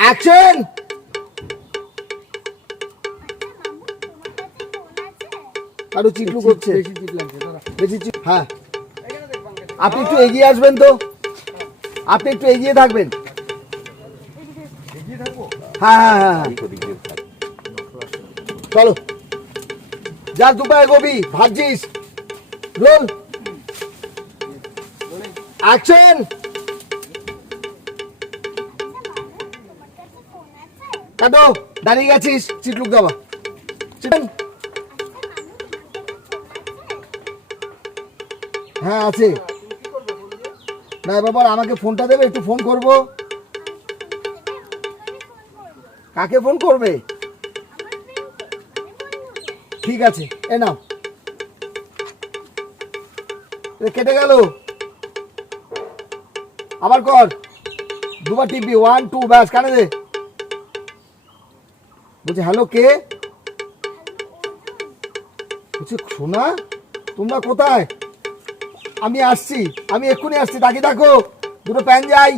Action. আরো চিকলু করছে, বেশি চিপ। হ্যাঁ, আপনি একটু এগিয়ে আসবেন তো, আপনি একটু এগিয়ে থাকবেন। হ্যাঁ হ্যাঁ হ্যাঁ, চলো যা দুপায়ে গবি ভাবছিস। Roll action. কাটো, দাঁড়িয়ে গেছিস, চিটলুক দেওয়া। হ্যাঁ আছে। না ব্যাপার, আমাকে ফোনটা দেবে, একটু ফোন করব। কাকে ফোন করবে? ঠিক আছে, এ নাও। কেটে গেল, আবার কর, দুবার টিপবি, 1 2 ব্যাস, কানে দে। বলছি হ্যালো, কে? বলছি শোনা, তোমরা কোথায়? আমি আসছি, আমি এক্ষুনি আসছি, তাকিয়ে থাকো, দুটো প্যান যাই।